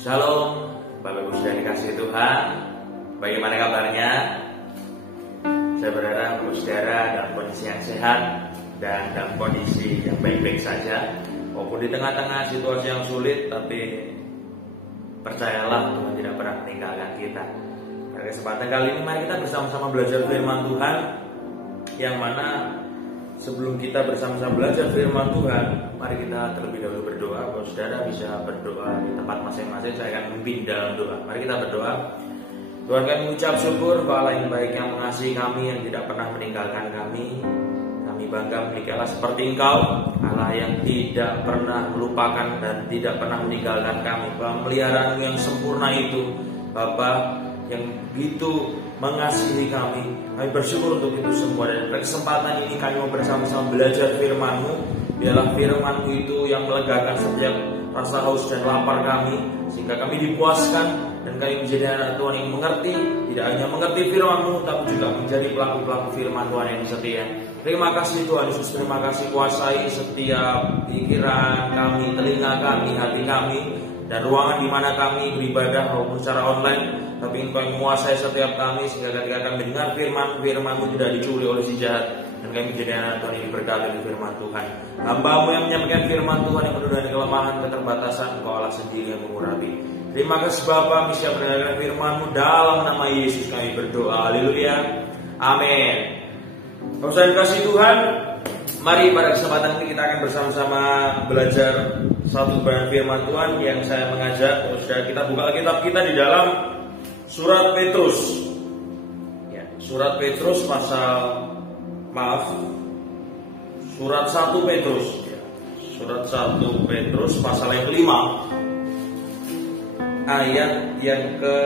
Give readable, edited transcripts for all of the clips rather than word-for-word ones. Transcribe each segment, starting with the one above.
Shalom, Bapak Ibu sudah dikasih Tuhan. Bagaimana kabarnya? Saya berharap Bapak Saudara dalam kondisi yang sehat dan dalam kondisi yang baik-baik saja. Walaupun di tengah-tengah situasi yang sulit, tapi percayalah Tuhan tidak pernah meninggalkan kita. Pada kesempatan kali ini mari kita bersama-sama belajar firman Tuhan, yang mana sebelum kita bersama-sama belajar firman Tuhan, mari kita terlebih dahulu berdoa. Kalau saudara bisa berdoa di tempat masing-masing, saya akan memimpin dalam doa. Mari kita berdoa. Tuhan, kami mengucap syukur bahwa Allah yang baik, yang mengasihi kami, yang tidak pernah meninggalkan kami. Kami bangga memiliki Allah seperti Engkau, Allah yang tidak pernah melupakan dan tidak pernah meninggalkan kami. Pemeliharaan yang sempurna itu, Bapa, yang begitu mengasihi kami. Kami bersyukur untuk itu semua. Dan pada kesempatan ini kami mau bersama-sama belajar firman-Mu. Biarlah firman-Mu itu yang melegakan setiap rasa haus dan lapar kami, sehingga kami dipuaskan dan kami menjadi anak Tuhan yang mengerti. Tidak hanya mengerti firman-Mu, tapi juga menjadi pelaku-pelaku firman Tuhan yang setia. Terima kasih Tuhan Yesus, terima kasih kuasai setiap pikiran kami, telinga kami, hati kami, dan ruangan di mana kami beribadah maupun secara online. Tapi Engkau yang menguasai setiap kami, sehingga ketika kami mendengar firman-Mu tidak dicuri oleh si jahat, dan kami menjadi anak Tuhan yang berkata di firman Tuhan. Hamba-Mu yang menyampaikan firman Tuhan yang penuh dengan kelemahan, keterbatasan, Engkau Allah sendiri yang mengurapi. Terima kasih Bapa, bisa mendengarkan firman-Mu. Dalam nama Yesus kami berdoa. Haleluya. Amin. Saudara kasih Tuhan, mari pada kesempatan ini kita akan bersama-sama belajar satu kebenaran firman Tuhan yang saya mengajak saudara kita buka Alkitab kita di dalam surat Petrus. Ya, surat Petrus surat 1 Petrus. Ya, surat 1 Petrus pasal yang kelima, ayat yang ke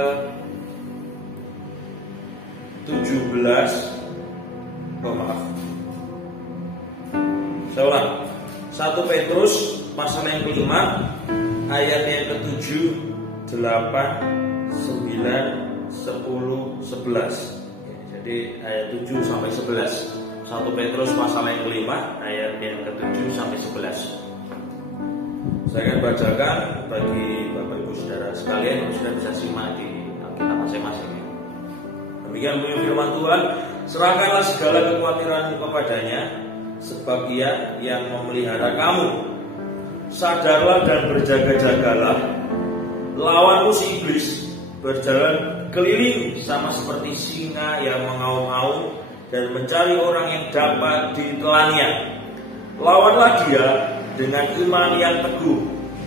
17. Saya ulang. 1 Petrus pasal yang kelima, ayat yang ke-7, 8, 9, 10, 11. Jadi ayat 7 sampai 11. 1 Petrus pasal yang kelima, ayat yang ke-7 sampai 11. Saya akan bacakan bagi Bapak Ibu Saudara sekalian yang sudah bisa simak di Alkitab masing-masing. Demikian bunyi firman Tuhan. Serahkanlah segala kekhawatiranmu kepadanya, sebab Ia yang memelihara kamu. Sadarlah dan berjaga-jagalah. Lawanmu si iblis berjalan keliling sama seperti singa yang mengaum-ngaum dan mencari orang yang dapat ditelannya. Lawanlah dia dengan iman yang teguh,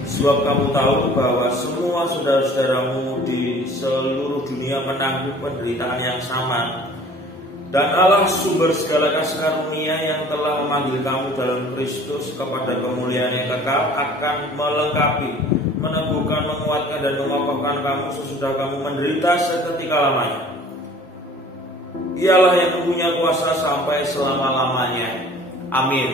sebab kamu tahu bahwa semua saudara-saudaramu di seluruh dunia menanggung penderitaan yang sama. Dan Allah sumber segala kasih karunia yang telah memanggil kamu dalam Kristus kepada kemuliaan yang kekal akan melengkapi, meneguhkan, menguatkan, dan mengokohkan kamu sesudah kamu menderita seketika lamanya. Ialah yang mempunyai kuasa sampai selama-lamanya. Amin.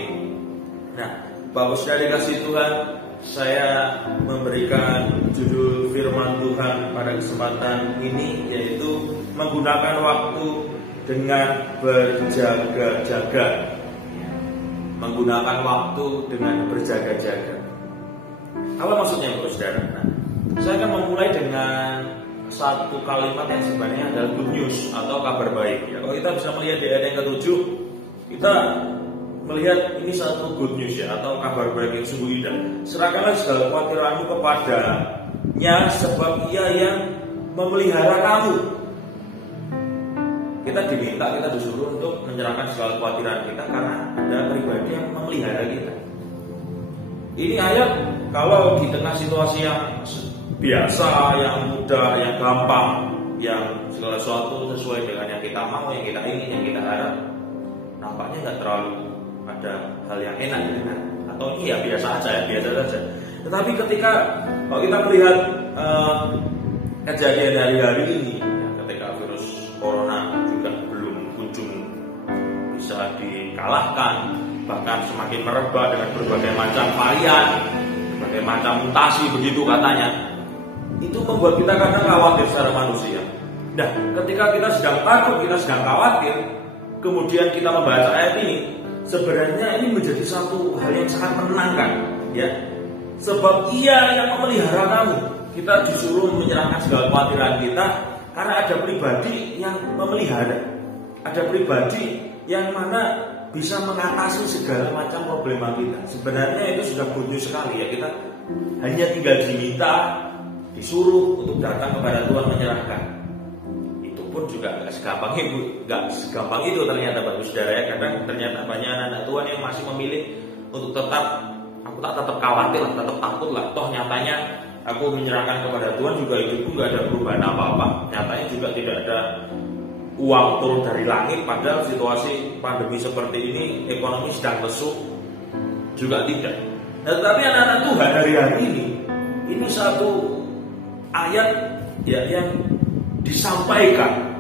Nah, Bapak Saudara dikasih Tuhan, saya memberikan judul firman Tuhan pada kesempatan ini, yaitu menggunakan waktu dengan berjaga-jaga. Menggunakan waktu dengan berjaga-jaga. Apa maksudnya Bapak Saudara? Nah, saya akan memulai dengan satu kalimat yang sebenarnya adalah good news atau kabar baik. Ya, kalau kita bisa melihat di ayat yang ke-7, kita melihat ini satu good news ya, atau kabar baik yang sungguh indah. Serahkanlah segala kekhawatiranmu kepadanya, sebab Ia yang memelihara kamu. Kita diminta, kita disuruh untuk menyerahkan segala kekhawatiran kita karena ada pribadi yang memelihara kita. Ini ayat kalau di tengah situasi yang biasa, yang mudah, yang gampang, yang segala sesuatu sesuai dengan yang kita mau, yang kita ingin, yang kita harap, nampaknya nggak terlalu ada hal yang enak gitu kan? Atau ini ya biasa aja ya, biasa saja. Tetapi ketika kalau kita melihat kejadian hari-hari ini, ya, ketika virus corona juga belum kunjung bisa dikalahkan, bahkan semakin merebak dengan berbagai macam varian, berbagai macam mutasi begitu katanya, itu membuat kita kadang khawatir secara manusia. Nah, ketika kita sedang takut, kita sedang khawatir, kemudian kita membaca ayat ini, sebenarnya ini menjadi satu hal yang sangat menenangkan, ya. Sebab Ia yang memelihara kamu. Kita disuruh menyerahkan segala kekhawatiran kita karena ada pribadi yang memelihara. Ada pribadi yang mana bisa mengatasi segala macam problema kita. Sebenarnya itu sudah butuh sekali ya, kita hanya tinggal diminta, disuruh untuk datang kepada Tuhan menyerahkan. Itu pun juga nggak segampang itu ternyata Bapak Saudara ya. Kadang ternyata banyak anak Tuhan yang masih memilih untuk tetap khawatir, tetap takut lah. Toh nyatanya aku menyerahkan kepada Tuhan juga hidupku nggak ada perubahan apa-apa. Nyatanya juga tidak ada uang turun dari langit, padahal situasi pandemi seperti ini, ekonomi sedang lesu, juga tidak. Nah, tetapi anak-anak Tuhan hari ini satu ayat ya yang disampaikan,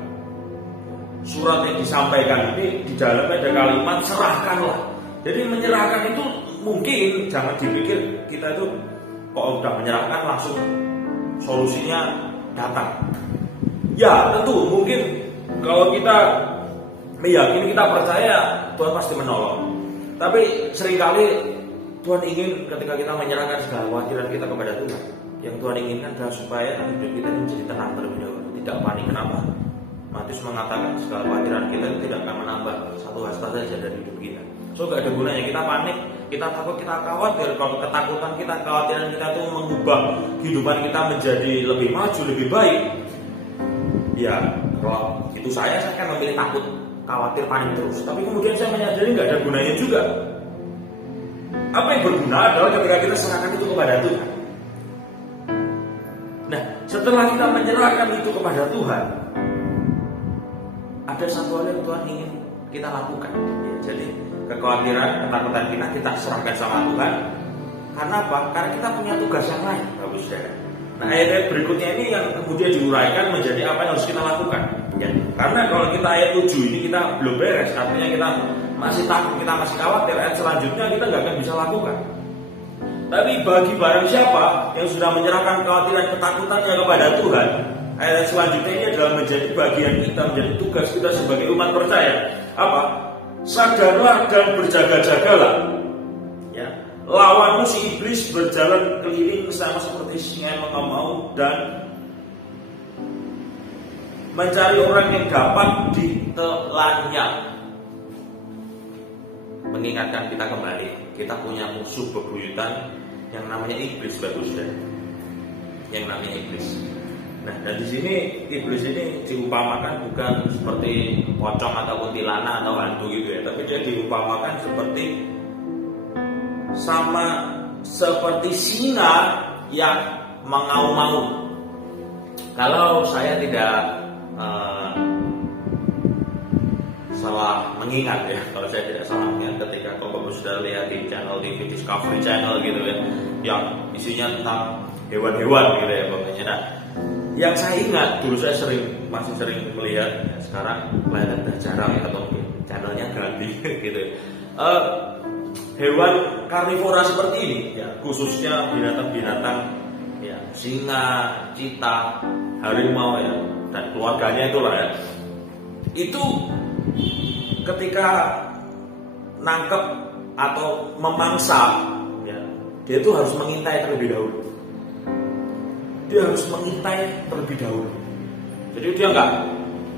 surat yang disampaikan ini di dalamnya ada kalimat serahkanlah. Jadi menyerahkan itu mungkin jangan dipikir kita itu kok udah menyerahkan langsung solusinya datang. Ya tentu mungkin kalau kita meyakini, kita percaya Tuhan pasti menolong. Tapi seringkali Tuhan ingin ketika kita menyerahkan segala kekhawatiran kita kepada Tuhan, yang Tuhan inginkan adalah supaya hidup kita menjadi tenang terlebih dahulu, tidak panik. Kenapa? Matius mengatakan segala kekhawatiran kita tidak akan menambah satu hasta saja dari hidup kita. So gak ada gunanya kita panik, kita takut, kita khawatir. Kalau ketakutan kita, kekhawatiran kita itu mengubah kehidupan kita menjadi lebih maju, lebih baik. Ya, kalau itu saya akan memilih takut, khawatir, panik terus. Tapi kemudian saya menyadari nggak ada gunanya juga. Apa yang berguna adalah ketika kita serahkan itu kepada Tuhan. Nah, setelah kita menyerahkan itu kepada Tuhan, ada satu hal yang Tuhan ingin kita lakukan. Ya, jadi kekhawatiran, ketakutan kita serahkan sama Tuhan. Karena apa? Karena kita punya tugas yang lain, Bapak Saudara. Nah, ayat berikutnya ini yang kemudian diuraikan menjadi apa yang harus kita lakukan. Ya, karena kalau kita ayat 7 ini kita belum beres, artinya kita masih takut, kita masih khawatir. Ayat selanjutnya kita nggak akan bisa lakukan. Tapi bagi barang siapa yang sudah menyerahkan kekhawatiran, ketakutannya kepada Tuhan, ayat selanjutnya ini adalah menjadi bagian kita, menjadi tugas kita sebagai umat percaya. Apa? Sadarlah dan berjaga-jagalah. Ya, lawanmu si iblis berjalan keliling sama seperti singa yang mengamau dan mencari orang yang dapat ditelannya. Mengingatkan kita kembali, kita punya musuh bebuyutan yang namanya iblis, Bapak Saudara. Yang namanya iblis. Nah, dan di sini iblis ini diumpamakan bukan seperti pocong atau kuntilanak atau hantu gitu ya, tapi dia diumpamakan seperti singa yang mengaum-ngaum. Kalau saya tidak salah mengingat ya, kalau saya tidak salah mengingat ketika Bapak sudah lihat di channel TV Discovery Channel gitu ya, yang isinya tentang hewan-hewan gitu ya pokoknya. Nah, yang saya ingat dulu saya masih sering melihat, ya, sekarang kelihatan jarang ya, atau mungkin channelnya ganti gitu. Hewan karnivora seperti ini, ya, khususnya binatang-binatang, ya, singa, cita, harimau ya, dan keluarganya itulah ya. Itu ketika nangkep atau memangsa, ya, dia itu harus mengintai terlebih dahulu. Dia harus mengintai terlebih dahulu. Jadi dia nggak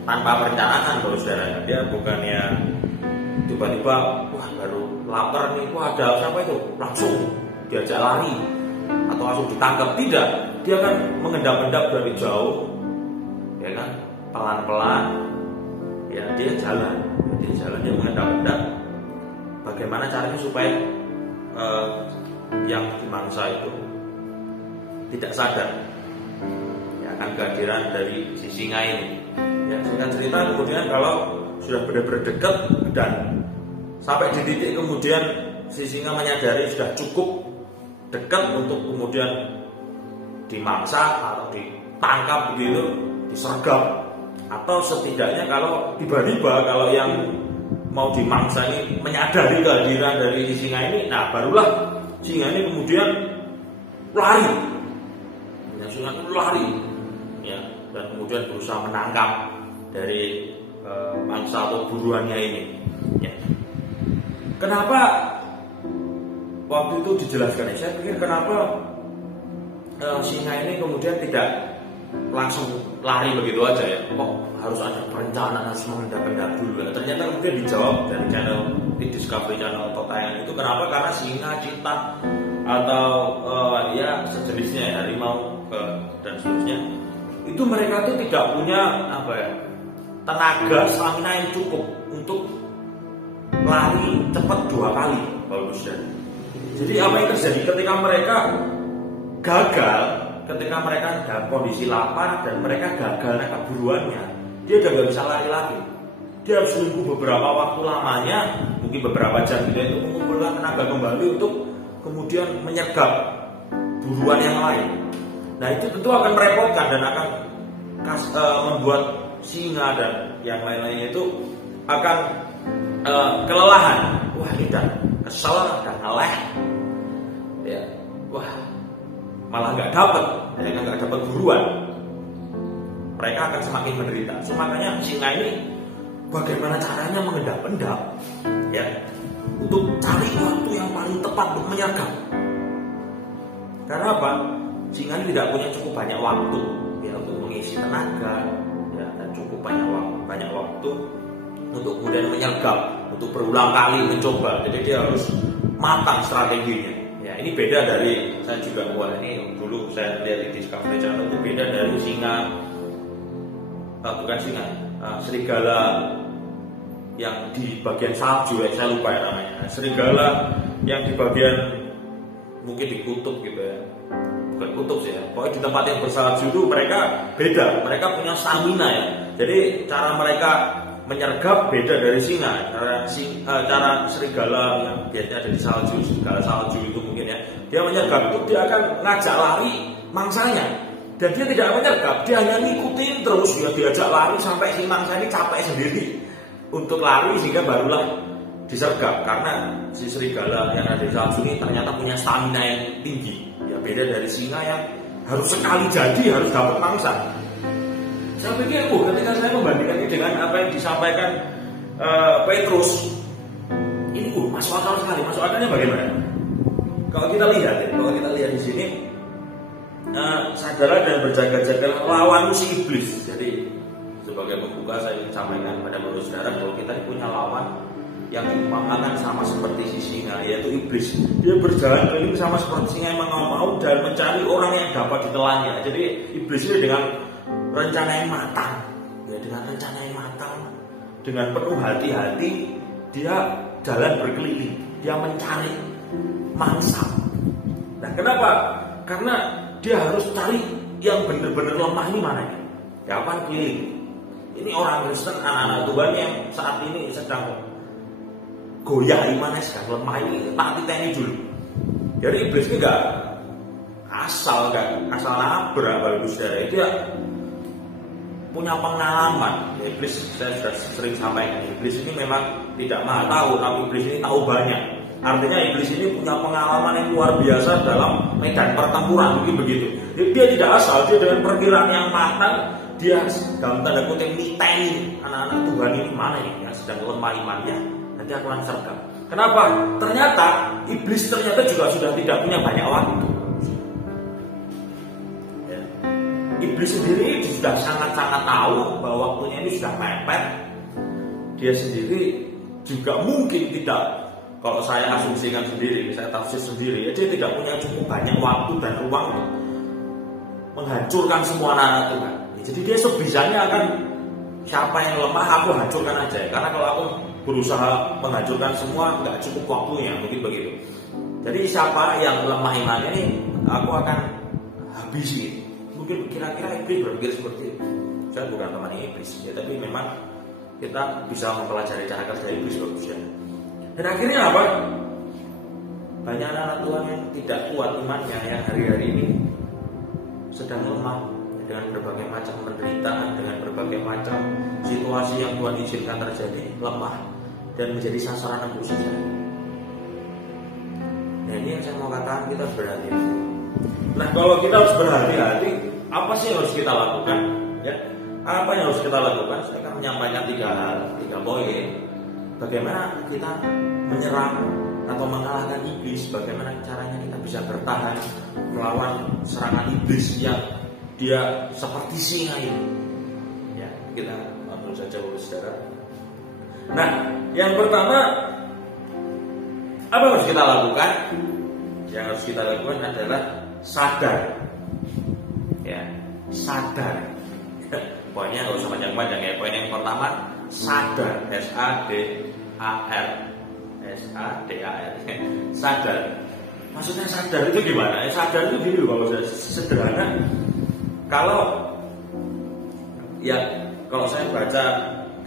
tanpa perencanaan, kalau saudara. Dia bukannya tiba-tiba, wah baru lapar nih, wah ada siapa itu, langsung diajak lari atau langsung ditangkap. Tidak, dia kan mengendap-endap dari jauh, ya kan, pelan-pelan, ya dia jalan, dia mengendap-endap. Bagaimana caranya supaya yang dimangsa itu tidak sadar ya akan kehadiran dari si singa ini. Ya, singkat cerita kemudian kalau sudah benar-benar dekat dan sampai di titik kemudian si singa menyadari sudah cukup dekat untuk kemudian dimangsa atau ditangkap begitu, disergap, atau setidaknya kalau tiba-tiba kalau yang mau dimangsa ini menyadari kehadiran dari singa ini, nah barulah singa ini kemudian lari, singa itu lari, ya, dan kemudian berusaha menangkap dari mangsa atau buruannya ini. Ya. Kenapa waktu itu dijelaskan, saya pikir kenapa singa ini kemudian tidak langsung lari begitu aja ya, kok harus ada perencanaan, harus mengendap-endap dulu. Ternyata kemudian dijawab dari channel di Discovery Channel atau tayangan itu, kenapa? Karena singa, cheetah atau ya sejenisnya ya, harimau dan seterusnya, itu mereka tuh tidak punya apa ya, tenaga stamina yang cukup untuk lari cepat 2 kali bagus. Jadi apa yang terjadi ketika mereka gagal, ketika mereka dalam kondisi lapar dan mereka gagal nangkap buruannya, dia udah gak bisa lari lagi. Dia harus nunggu beberapa waktu lamanya, mungkin beberapa jam gitu, untuk mengumpulkan tenaga kembali untuk kemudian menyergap buruan yang lain. Nah itu tentu akan merepotkan dan akan membuat singa dan yang lain-lainnya itu akan kelelahan. Wah ini udah kesel, udah ngeleh ya, wah malah nggak dapat, ya nggak dapat buruan, mereka akan semakin menderita. So, makanya singa ini bagaimana caranya mengendap-endap ya, untuk cari waktu yang paling tepat untuk menyergap. Karena apa? Singa ini tidak punya cukup banyak waktu ya untuk mengisi tenaga ya, dan cukup banyak waktu untuk kemudian menyergap, untuk berulang kali mencoba. Jadi dia harus matang strateginya. Ya, ini beda dari, saya juga ini dulu saya lihat di Discovery Channel, itu beda dari singa, bukan singa, serigala yang di bagian salju, saya lupa ya namanya. Serigala yang di bagian mungkin di kutub gitu ya, bukan kutub sih ya, pokoknya di tempat yang bersalju itu mereka beda, mereka punya stamina ya. Jadi cara mereka menyergap beda dari singa. Cara serigala yang biasanya ada di salju, serigala salju itu mungkin ya, dia menyergap itu dia akan ngajak lari mangsanya, dan dia tidak menyergap, dia hanya ngikutin terus, dia diajak lari sampai si mangsa ini capek sendiri untuk lari sehingga barulah disergap. Karena si serigala yang ada di salju ini ternyata punya stamina yang tinggi ya, beda dari singa yang harus sekali jadi harus dapat mangsa. Saya pikir, ketika saya membandingkan ini dengan apa yang disampaikan Petrus, ini masuk akal sekali. Masuk akalnya bagaimana? Kalau kita lihat di sini, sadar dan berjaga-jaga lawan si iblis. Jadi sebagai pembuka saya ingin sampaikan pada saudara bahwa kita punya lawan yang diumpamakan sama seperti si singa, yaitu iblis. Dia berjalan keliling sama seperti singa yang mengaum-aum dan mencari orang yang dapat ditelannya. Jadi iblis ini dengan rencana yang matang, ya, dengan penuh hati-hati dia jalan berkeliling, dia mencari mangsa. Nah, kenapa? Karena dia harus cari yang benar-benar lemah ini mana ya? Kapan keliling? Ini orang Kristen, anak-anak Tuhan yang saat ini sedang goyah imannya, sedang lemah ini, tak titeni dulu. Jadi iblis ini gak asal nabrak bagus dari itu ya, punya pengalaman. Iblis, saya sudah sering sampaikan, iblis ini memang tidak maha tahu, tapi iblis ini tahu banyak. Artinya iblis ini punya pengalaman yang luar biasa dalam medan pertempuran, mungkin begitu. Dia tidak asal, dia dengan perkiraan yang matang, dia dalam tanda kutip miteni anak-anak Tuhan ini mana yang sedang lemah imannya, nanti aku akan sergap. Kenapa? Ternyata iblis juga sudah tidak punya banyak waktu. Iblis sendiri sudah sangat-sangat tahu bahwa waktunya ini sudah mepet. Dia sendiri juga mungkin tidak, kalau saya asumsikan sendiri, saya tafsir sendiri, dia tidak punya cukup banyak waktu dan ruang untuk menghancurkan semua anak Tuhan. Jadi dia sebisanya akan, siapa yang lemah aku hancurkan aja. Karena kalau aku berusaha menghancurkan semua, nggak cukup waktunya, mungkin begitu. Jadi siapa yang lemah imannya ini, aku akan habisi. Mungkin kira-kira iblis berpikir seperti itu. Saya bukan teman iblis ya, tapi memang kita bisa mempelajari cara kerja iblis bagusnya. Dan akhirnya apa? Banyak anak Tuhan yang tidak kuat imannya, yang hari-hari ini sedang lemah dengan berbagai macam penderitaan, dengan berbagai macam situasi yang Tuhan izinkan terjadi, lemah dan menjadi sasaran aborsi. Nah ini yang saya mau katakan, kita harus berhati-hati. Nah kalau kita harus berhati-hati, apa sih yang harus kita lakukan? Ya, apa yang harus kita lakukan? Saya akan menyampaikan 3 poin. Bagaimana kita menyerang atau mengalahkan iblis, bagaimana caranya kita bisa bertahan melawan serangan iblis yang dia seperti singa ini. Ya, kita langsung saja saudara. Nah, yang pertama apa yang harus kita lakukan? Yang harus kita lakukan adalah sadar. Ya, sadar. Poinnya nggak usah panjang-panjang ya. Poin yang pertama sadar, SADAR. Sadar. Maksudnya sadar itu gimana? Sadar itu gini loh, kalau sederhana. Kalau saya baca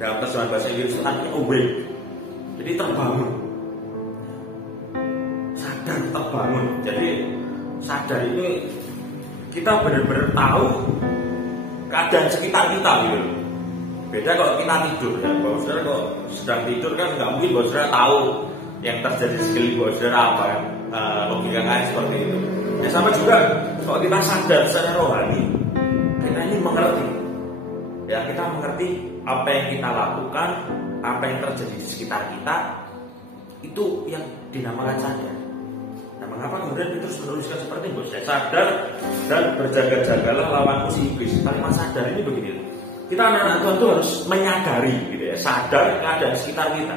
dalam terjemahan bahasa Inggris itu artinya awake. Jadi terbangun. Sadar, terbangun. Jadi sadar ini kita benar-benar tahu keadaan sekitar kita gitu. Beda kalau kita tidur ya. Kalau saudara kalau sedang tidur kan nggak mungkin bahwa saudara tahu yang terjadi di sekeliling bahwa saudara apa kan. Logika kayak seperti itu. Ya sama juga kalau kita sadar secara rohani, kita ini mengerti. Ya kita mengerti apa yang kita lakukan, apa yang terjadi di sekitar kita, itu yang dinamakan sadar. Nah, mengapa kemudian Petrus menuliskan seperti itu? Saya sadar dan berjaga-jagalah lawan musuh iblis. Kalimat sadar ini begini. Kita anak-anak Tuhan itu harus menyadari, gitu ya, sadar keadaan sekitar kita.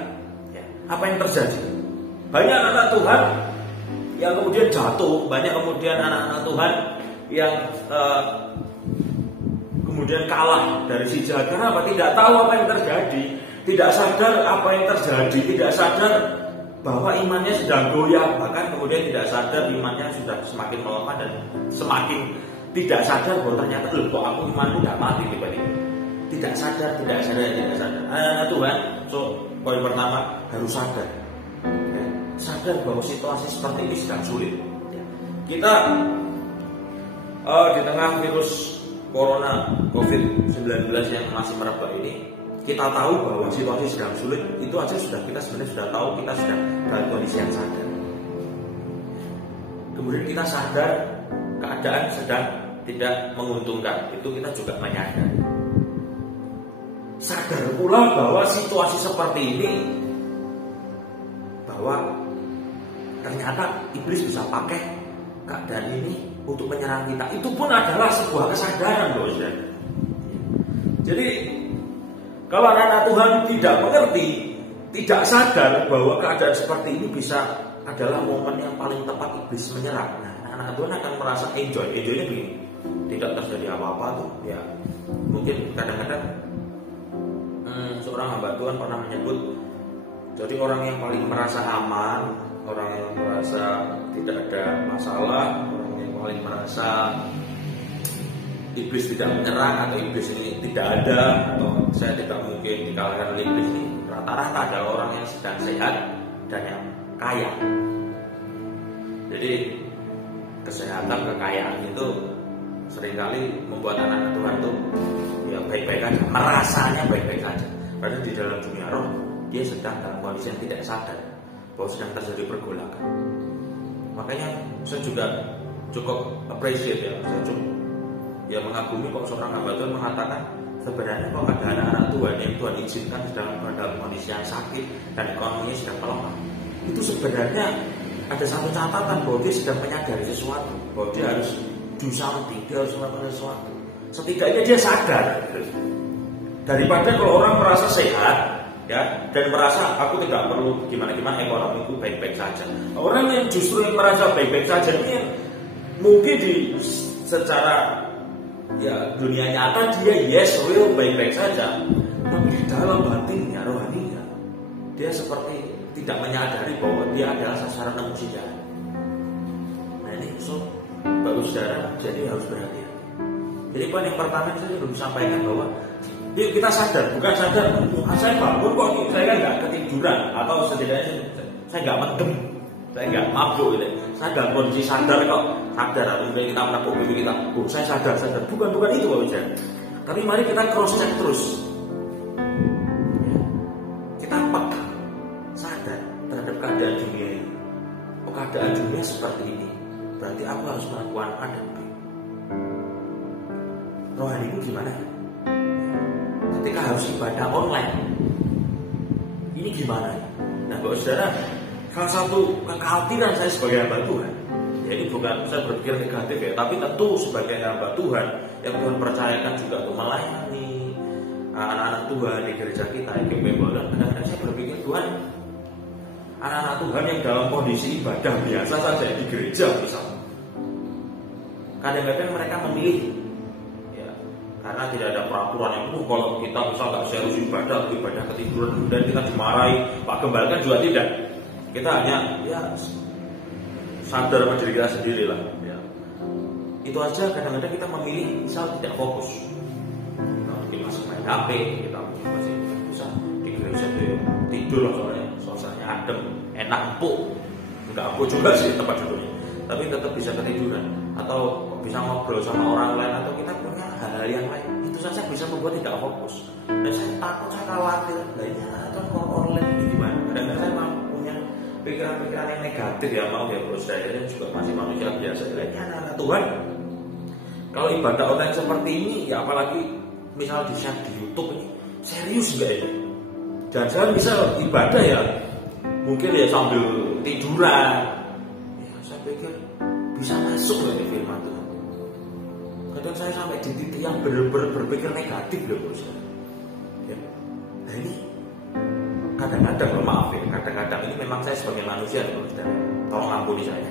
Ya, apa yang terjadi? Banyak anak-anak Tuhan yang kemudian jatuh, banyak kemudian anak-anak Tuhan yang kemudian kalah dari si jahat. Karena apa? Tidak tahu apa yang terjadi, tidak sadar apa yang terjadi, tidak sadar bahwa imannya sedang goyah, bahkan kemudian tidak sadar imannya sudah semakin melemah dan semakin tidak sadar bahwa ternyata kok aku imanku tidak mati tiba-tiba. Tidak sadar. Anak Tuhan, poin pertama harus sadar. Ya, sadar bahwa situasi seperti ini sedang sulit. Ya. Kita di tengah virus Corona COVID-19 yang masih merebak ini, kita tahu bahwa situasi sedang sulit. Itu aja kita sebenarnya sudah tahu, kita sudah dalam kondisi yang sadar. Kemudian kita sadar keadaan sedang tidak menguntungkan, itu kita juga menyadari. Sadar pula bahwa situasi seperti ini, bahwa ternyata iblis bisa pakai keadaan ini untuk menyerang kita. Itu pun adalah sebuah kesadaran loh, saudara. Jadi kalau anak-anak Tuhan tidak mengerti, tidak sadar bahwa keadaan seperti ini bisa adalah momen yang paling tepat iblis menyerang. Nah, anak-anak Tuhan akan merasa enjoynya begini, tidak terjadi apa-apa tuh. Ya, mungkin kadang-kadang seorang hamba Tuhan pernah menyebut, jadi orang yang paling merasa aman, orang yang merasa tidak ada masalah, orang yang paling merasa iblis tidak menyerang atau iblis ini tidak ada atau saya tidak mungkin dikalahkan oleh iblis ini, rata-rata adalah orang yang sedang sehat dan yang kaya. Jadi kesehatan, kekayaan itu seringkali membuat anak Tuhan itu ya baik-baik aja, merasanya baik-baik aja. Padahal di dalam dunia roh dia sedang dalam kondisi yang tidak sadar bahwa sedang terjadi pergolakan. Makanya saya juga cukup appreciate ya, saya cukup mengagumi kok seorang hamba Tuhan mengatakan sebenarnya kok ada anak-anak Tuhan yang Tuhan izinkan sedang dalam kondisi yang sakit dan ekonominya sedang melemah. Itu sebenarnya ada satu catatan bahwa dia sedang menyadari sesuatu, bahwa dia harus do something, dia harus melakukan sesuatu. Setidaknya dia sadar. Daripada kalau orang merasa sehat ya dan merasa aku tidak perlu gimana-gimana, ekonomiku baik-baik saja. Orang yang justru yang merasa baik-baik saja ini yang mungkin di secara ya dunia nyata dia will baik-baik saja, tapi di dalam batinnya, rohaninya dia seperti tidak menyadari bahwa dia adalah sasaran emosi jahat. Nah ini bagus saudara, jadi harus berhati-hati. Jadi poin yang pertama saya belum sampaikan bahwa yuk kita sadar, bukan sadar saya bangun kok saya kan nggak ketiduran atau setidaknya saya nggak mendem, saya nggak mabuk gitu. Saya dalam kondisi sadar kok, sadar atau kita menepuk pipi kita, saya sadar, bukan itu Pak Ujang. Tapi mari kita cross check terus, ya. Kita peka, sadar terhadap keadaan dunia ini. Oh, keadaan dunia seperti ini, berarti aku harus melakukan A dan B. Rohani itu gimana ya? Ketika harus ibadah online, ini gimana? Nah, Bapak Saudara, salah satu kekhawatiran saya sebagai hamba Tuhan, ya ini bukan saya berpikir negatif ya, tapi tentu sebagai hamba Tuhan yang Tuhan percayakan juga untuk melayani anak-anak Tuhan di gereja kita, dan kadang-kadang saya berpikir, Tuhan, anak-anak Tuhan yang dalam kondisi ibadah biasa saja di gereja misalnya, kadang-kadang mereka memilih ya, karena tidak ada peraturan yang kalau kita misal nggak serius ibadah ketiduran, kemudian kita dimarahi, Pak Gembala kan juga tidak. Kita hanya ya sadar pada diri kita sendiri lah ya. Itu aja kadang-kadang kita memilih misal tidak fokus, kita masih main HP, kita masih bisa di gereja tidur lah, soalnya suasananya adem, enak, empuk. Enggak empuk juga sih tempat duduknya, tapi tetap bisa ketiduran atau bisa ngobrol sama orang lain, atau kita punya hal-hal yang lain. Itu saja bisa membuat tidak fokus. Dan saya takut, saya khawatir, lainnya atau online ini gimana? Kadang-kadang saya punya pikiran-pikiran yang negatif ya, mau ya bro, saya juga masih manusia biasa. Lainnya anak Tuhan, kalau ibadah online seperti ini, ya apalagi misal di-share di YouTube ini, serius enggak ini? Jangan-jangan bisa ibadah ya, mungkin ya sambil tiduran. Ya, saya pikir bisa masuk dari firman Tuhan. Kadang saya sampai di titik yang benar-benar berpikir negatif loh bos. Ya. Nah ini kadang-kadang, maaf ya, kadang-kadang ini memang saya sebagai manusia loh, tolong ampuni saya.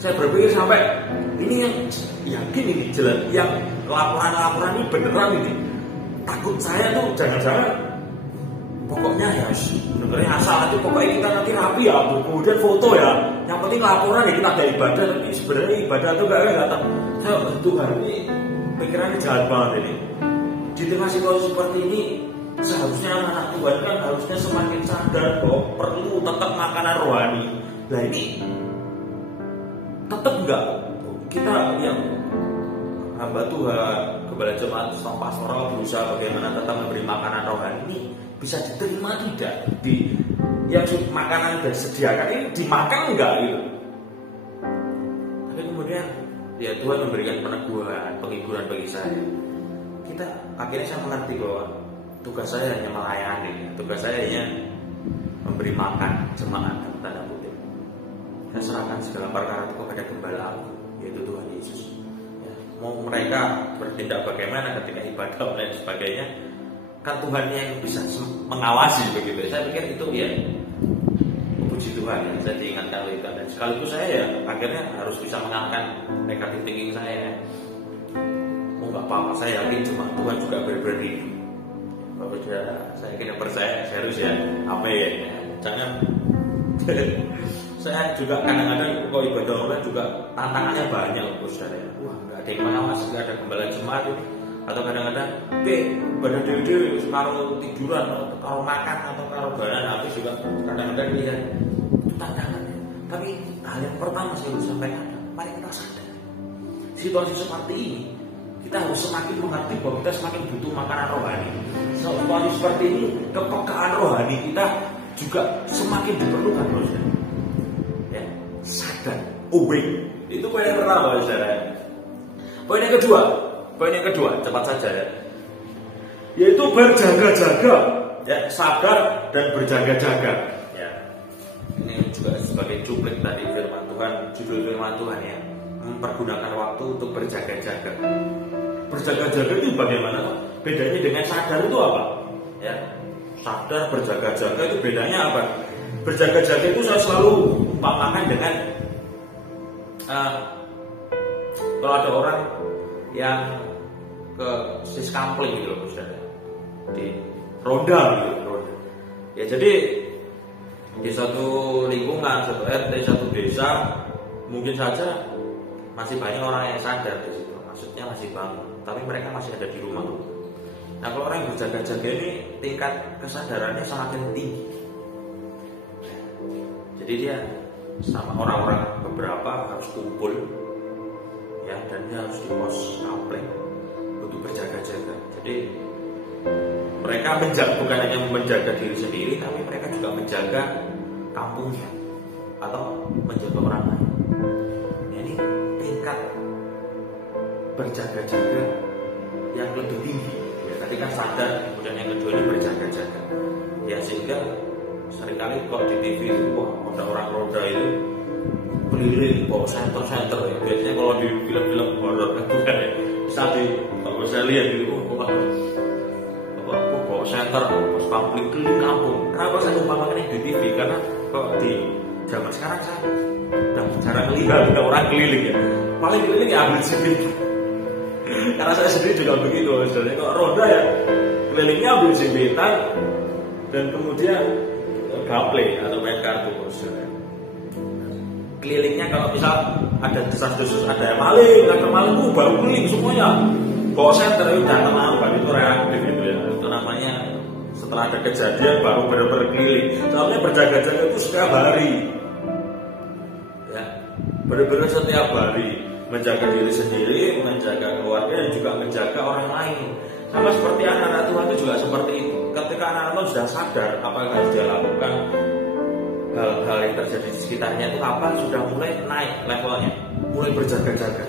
Saya berpikir sampai ini yang yakin ini jelas, yang laporan-laporan ini beneran ini. Takut saya tuh jangan-jangan pokoknya ya bener-bener asal nanti pokoknya kita nanti rapi ya, kemudian foto ya, yang penting laporan ya kita ada ibadah, tapi sebenarnya ibadah itu gak tahu. Saya Tuhan ini pikirannya jahat banget ini. Di tengah situasi seperti ini seharusnya anak Tuhan kan harusnya semakin sadar bahwa perlu tetap makanan rohani. Nah ini tetap enggak, kita yang hamba Tuhan, kepala jemaat sama pastoral berusaha bagaimana tetap memberi makanan rohani ini bisa diterima tidak, di yang makanan yang disediakan ini dimakan enggak gitu. Tapi kemudian ya Tuhan memberikan peneguhan, penghiburan bagi saya. Kita akhirnya saya mengerti bahwa tugas saya hanya melayani, tugas saya hanya memberi makan jemaat, tanda kutip. Saya serahkan segala perkara itu kepada Gembala aku, yaitu Tuhan Yesus. Ya, mau mereka bertindak bagaimana ketika ibadah dan sebagainya, kan Tuhan yang bisa mengawasi begitu. Saya pikir itu ya puji Tuhan ya, saya diingatkan oleh itu. Dan sekaligus saya ya akhirnya harus bisa mengalahkan negatif thinking saya. Oh nggak apa-apa, saya yakin cuma Tuhan juga beri. Bapak saudara, saya kira percaya serius ya, apa ya? Jangan. Saya juga kadang-kadang kalau ibadah online juga tantangannya banyak loh saudara. Wah nggak ada yang mengawasi, nggak ada gembala jemaat ini. Atau kadang-kadang pada dewi kalau tiduran atau kalau makan atau kalau badan habis juga kadang-kadang lihat itu tantangannya. Tapi hal yang pertama saya harus sampaikan, mari kita sadar situasi seperti ini kita harus semakin mengerti bahwa kita semakin butuh makanan rohani. Situasi seperti ini kepekaan rohani kita juga semakin diperlukan saudara. Ya, sadar, awake. Itu poin yang pertama saudara. Poin yang kedua, cepat saja ya, yaitu berjaga-jaga, ya, sadar dan berjaga-jaga. Ya, ini juga sebagai cuplik dari firman Tuhan, judul firman Tuhan ya, mempergunakan waktu untuk berjaga-jaga. Berjaga-jaga itu bagaimana? Bedanya dengan sadar itu apa? Ya, sadar, berjaga-jaga itu bedanya apa? Berjaga-jaga itu saya selalu umpamakan dengan kalau ada orang yang ke siskampling gitu loh saudara, di ronda gitu. Ya jadi di satu lingkungan, satu RT, satu desa mungkin saja masih banyak orang yang sadar di situ, maksudnya masih bangun, tapi mereka masih ada di rumah. Nah kalau orang yang berjaga-jaga ini tingkat kesadarannya semakin tinggi. Jadi dia sama orang-orang beberapa harus kumpul. Ya, dan dia harus di pos kampleng untuk berjaga-jaga. Jadi mereka bukan hanya menjaga diri sendiri, tapi mereka juga menjaga kampungnya atau menjaga orang lain. Ini tingkat berjaga-jaga yang lebih tinggi. Ya, tadi kan sadar, kemudian yang kedua ini berjaga-jaga. Ya sehingga seringkali kok di TV itu wah ada orang roda itu keliling bawa senter ya. Biasanya kalau di film-film horor kan bukan ya. Kalau saya lihat gitu kok bawa senter pas kampung keliling kampung. Kenapa saya umpamakan di TV? Karena kok di zaman sekarang saya udah jarang melihat ada orang keliling ya. Paling keliling ya ambil sendiri. Karena saya sendiri juga begitu. Sebenarnya kok roda ya kelilingnya ambil jembetan dan kemudian gaple atau main kartu. Kelilingnya kalau misal ada desas-desus ada yang maling baru keliling semuanya. Bawa senter itu udah terlambat, itu reaktif gitu ya. Itu namanya setelah ada kejadian baru benar-benar keliling. Soalnya berjaga-jaga itu setiap hari. Ya, benar-benar setiap hari menjaga diri sendiri, menjaga keluarga dan juga menjaga orang lain. Sama seperti anak-anak Tuhan itu juga seperti itu. Ketika anak-anak sudah sadar apa yang harus dia lakukan, hal-hal yang terjadi di sekitarnya itu apa, sudah mulai naik levelnya, mulai berjaga-jaga,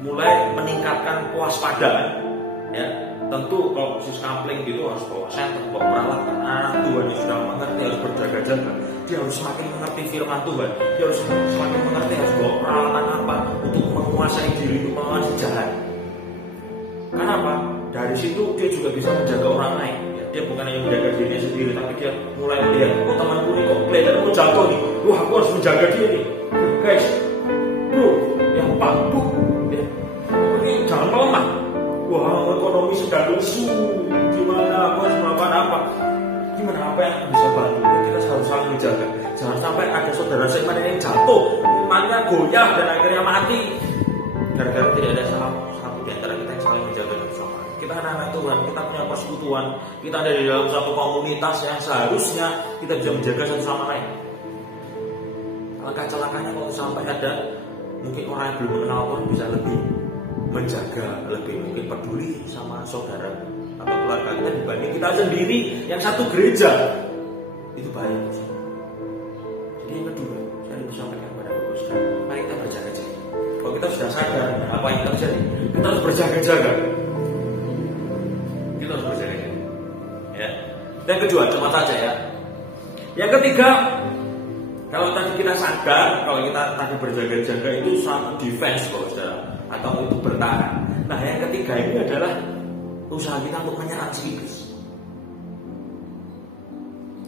mulai meningkatkan kewaspadaan. Ya, tentu kalau khusus kampling gitu harus bawa senter, bawa peralatan. Anak Tuhan yang sudah mengerti harus berjaga-jaga. Dia harus semakin mengerti firman Tuhan. Dia harus semakin mengerti harus bawa peralatan apa untuk menguasai diri, untuk menguasai jahat. Kenapa? Dari situ dia juga bisa menjaga orang lain. Dia bukan hanya menjaga dirinya sendiri, tapi dia mulai melihat, oh temanku ini kok kelihatan mau jatuh nih, wah aku harus menjaga dia nih, guys, bro, yang patuh, ya, ini jangan melemah, wah ekonomi sedang lesu, gimana aku harus melakukan apa, gimana apa yang bisa bantu, kita harus saling menjaga, jangan sampai ada saudara seiman yang jatuh, imannya goyah dan akhirnya mati, gara-gara tidak ada satu di antara kita yang saling menjaga bersama. Kita anak-anak Tuhan, kita punya persekutuan, kita ada di dalam satu komunitas yang seharusnya kita bisa menjaga satu sama lain. Alangkah celakanya kalau sampai ada mungkin orang yang belum mengenal Tuhan bisa lebih menjaga, lebih mungkin peduli sama saudara atau keluarga kita dibanding kita sendiri yang satu gereja. Itu bahaya. Jadi yang kedua, saya ingin sampaikan kepada Bapak Saudara, mari kita berjaga-jaga. Kalau kita sudah sadar apa yang terjadi, kita harus berjaga-jaga. Kita harus berjaga-jaga. Ya. Dan kedua, cuma saja ya. Yang ketiga, kalau tadi kita sadar, kalau kita tadi berjaga-jaga itu satu defense, Bapak Saudara, atau itu bertahan. Nah, yang ketiga ini adalah usaha kita untuk menyerang si iblis,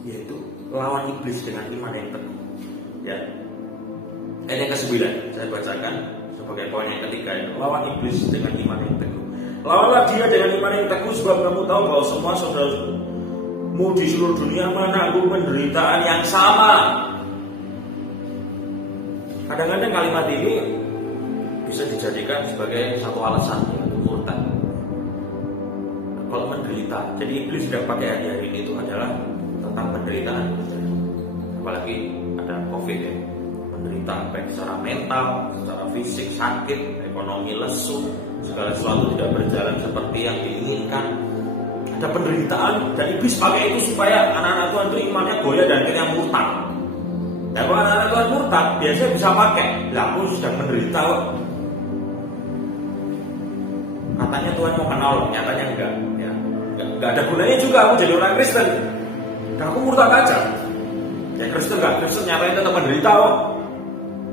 yaitu lawan iblis dengan iman yang teguh. Ya. Ayat yang ke-9 saya bacakan sebagai poin yang ketiga itu, lawan iblis dengan iman yang teguh. Lawanlah dia dengan iman yang teguh, sebab kamu tahu bahwa semua saudaramu di seluruh dunia menanggung penderitaan yang sama. Kadang-kadang kalimat ini bisa dijadikan sebagai satu alasan yaitu murtad. Kalau menderita, jadi iblis tidak pakai hari ini itu adalah tentang penderitaan. Apalagi ada COVID ya, menderita baik secara mental, secara fisik, sakit, ekonomi lesu, segala sesuatu tidak berjalan seperti yang diinginkan. Ada penderitaan dan iblis pakai itu supaya anak-anak Tuhan itu imannya goyah dan akhirnya murtad. Ya kalau anak-anak Tuhan murtad, biasanya bisa pakai. Lah aku sedang menderita kok. Katanya Tuhan mau kenal, nyatanya enggak. Ya, enggak ada gunanya juga aku jadi orang Kristen. Dan aku murtad aja. Ya Kristen enggak Kristen, nyatanya tetap menderita kok.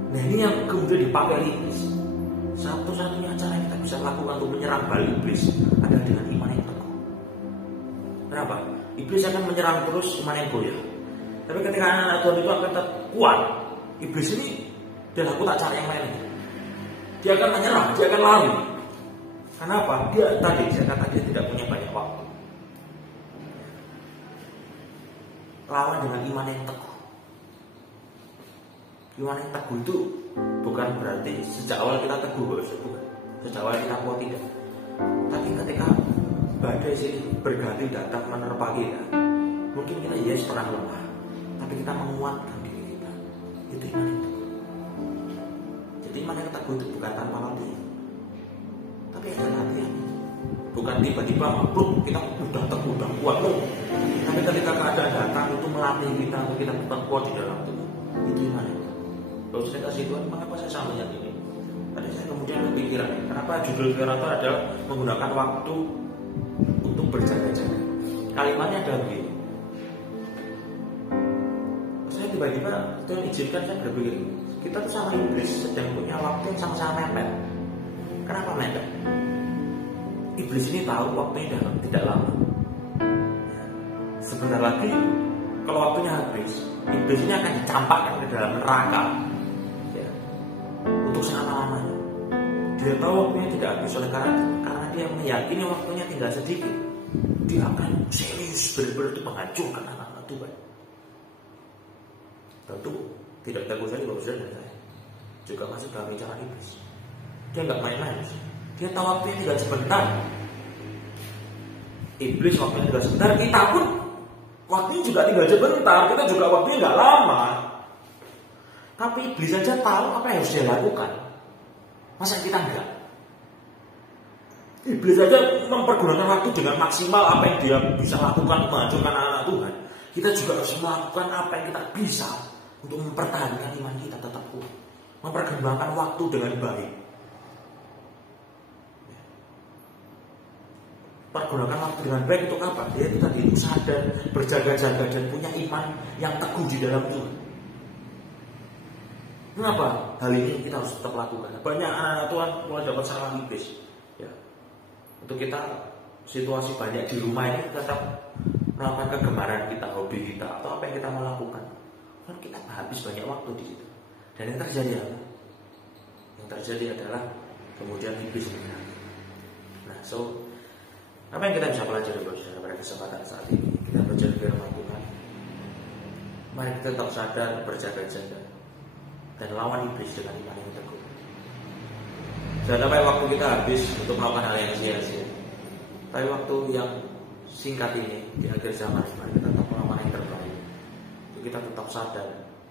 Nah ini yang kemudian dipakai iblis. Satu-satunya cara yang kita bisa lakukan untuk menyerang balik iblis adalah dengan iman yang teguh. Kenapa? Iblis akan menyerang terus iman yang goyah. Tapi ketika anak-anak Tuhan itu akan tetap kuat, iblis ini dia lakukan cara yang lain. Dia akan menyerang, dia akan lari. Kenapa? Dia tadi saya katakan dia tidak punya banyak waktu. Lawan dengan iman yang teguh. Iman yang teguh itu bukan berarti sejak awal kita teguh, bukan. Sejak awal kita kuat, tidak. Tapi ketika badai sini berganti datang menerpa kita, mungkin kita yes pernah lemah, tapi kita menguatkan diri kita. Itu iman yang teguh. Jadi iman yang teguh itu bukan tanpa latihan, tapi ada latihan. Bukan tiba-tiba maklum kita udah teguh, udah kuat loh. Tapi ketika keadaan datang itu melatih kita untuk kita tetap kuat di dalam tubuh. Itu iman yang teguh. Kalau saya kasih Tuhan, mengapa saya sama yang ini? Tadi saya kemudian kepikiran, kenapa judul firman itu adalah menggunakan waktu untuk berjaga-jaga. Kalimatnya adalah begini. tiba-tiba Tuhan izinkan saya berpikir, kita tuh sama iblis sedang punya waktu yang sama-sama mepet. Kenapa mepet? Iblis ini tahu waktunya tidak lama. Sebentar lagi kalau waktunya habis, iblis ini akan dicampakkan ke dalam neraka ya, untuk selama-lamanya. Dia tahu waktunya tidak habis, oleh karena dia meyakini waktunya tinggal sedikit, dia akan serius benar-benar menghancurkan anak-anak Tuhan. Tentu tidak terkecuali Bapak Saudara dan saya juga masuk dalam rencana iblis. Dia nggak main-main. Dia tahu waktunya tinggal sebentar. Iblis waktunya tinggal sebentar, kita pun waktunya juga tinggal sebentar, kita juga waktunya nggak lama. Tapi iblis saja tahu apa yang harus dia lakukan. Masa kita enggak? Iblis saja mempergunakan waktu dengan maksimal apa yang dia bisa lakukan menghancurkan anak-anak Tuhan. Kita juga harus melakukan apa yang kita bisa untuk mempertahankan iman kita tetap kuat. Mempergunakan waktu dengan baik. Pergunakan waktu dengan baik untuk apa? Dia itu tadi sadar, berjaga-jaga dan punya iman yang teguh di dalam Tuhan. Kenapa? Hal ini kita harus tetap lakukan. Banyak anak-anak Tuhan mulai dapat salah iblis. Ya. Untuk kita situasi banyak di rumah ini tetap melakukan kegemaran kita, hobi kita, atau apa yang kita mau lakukan. Kan kita habis banyak waktu di situ. Dan yang terjadi apa? Yang terjadi adalah kemudian iblis menang. Nah, apa yang kita bisa pelajari pada kesempatan saat ini? Kita belajar firman Tuhan. Mari kita tetap sadar, berjaga-jaga dan lawan iblis dengan iman yang teguh. Jangan sampai waktu kita habis untuk melakukan hal yang sia-sia. Tapi waktu yang singkat ini di akhir zaman, mari kita tetap melakukan yang terbaik. Untuk kita tetap sadar,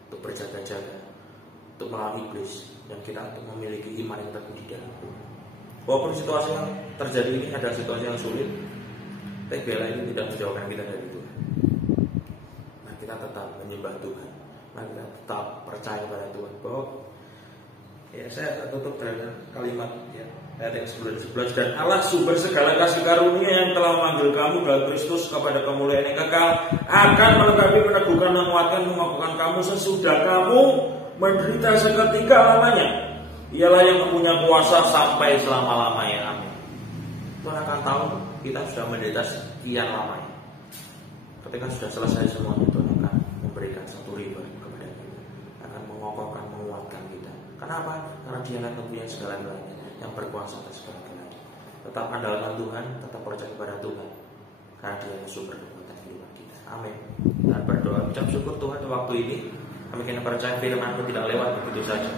untuk berjaga-jaga, untuk melawan iblis, dan kita untuk memiliki iman yang teguh di dalam Tuhan. Walaupun situasi yang terjadi ini adalah situasi yang sulit, tapi bela ini tidak menjauhkan kita dari Tuhan. Nah, kita tetap menyembah Tuhan. Nah, kita tetap percaya pada Tuhan. Bahwa ya, saya tutup dengan kalimat ya, ayat yang 11. Dan Allah sumber segala kasih karunia yang telah memanggil kamu dalam Kristus kepada kemuliaan yang kekal akan melengkapi, meneguhkan, menguatkan, memampukan kamu sesudah kamu menderita seketika lamanya. Ialah yang mempunyai kuasa sampai selama-lamanya. Amin. Tuhan akan tahu kita sudah menderita sekian lamanya. Ketika sudah selesai semuanya, Tuhan akan memberikan satu riba kepada kita, akan mengokohkan, menguatkan kita. Kenapa? Karena Dia akan mempunyai segala-galanya, yang berkuasa atas segala-galanya. Tetap andalkan Tuhan, tetap percaya kepada Tuhan, karena Dia yang sumber kekuatan kehidupan kita. Amin. Dan berdoa, ucap syukur Tuhan waktu ini kami kena percaya firman-Mu tidak lewat begitu saja.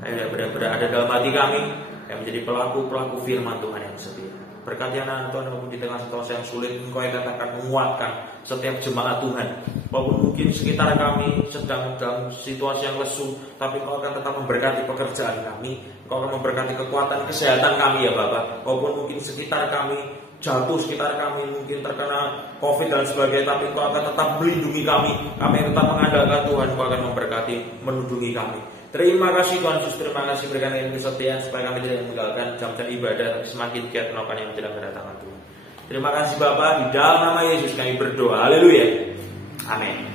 Ayo benar-benar ada dalam hati kami yang menjadi pelaku-pelaku firman Tuhan yang setia. Berkati anak Tuhan walaupun di tengah situasi yang sulit, Engkau yang katakan menguatkan setiap jemaat Tuhan. Walaupun mungkin sekitar kami sedang dalam situasi yang lesu, tapi Engkau akan tetap memberkati pekerjaan kami. Engkau akan memberkati kekuatan kesehatan kami ya Bapak. Walaupun mungkin sekitar kami jatuh, sekitar kami mungkin terkena COVID dan sebagainya, tapi Engkau akan tetap melindungi kami. Kami tetap mengandalkan Tuhan, Engkau akan memberkati, menundungi kami. Terima kasih Tuhan Yesus, terima kasih berikan kami kesetiaan supaya kami tidak meninggalkan jam-jam ibadah, tapi semakin giat melakukan yang tidak kedatangan Tuhan. Terima kasih Bapa, di dalam nama Yesus kami berdoa. Haleluya. Amin.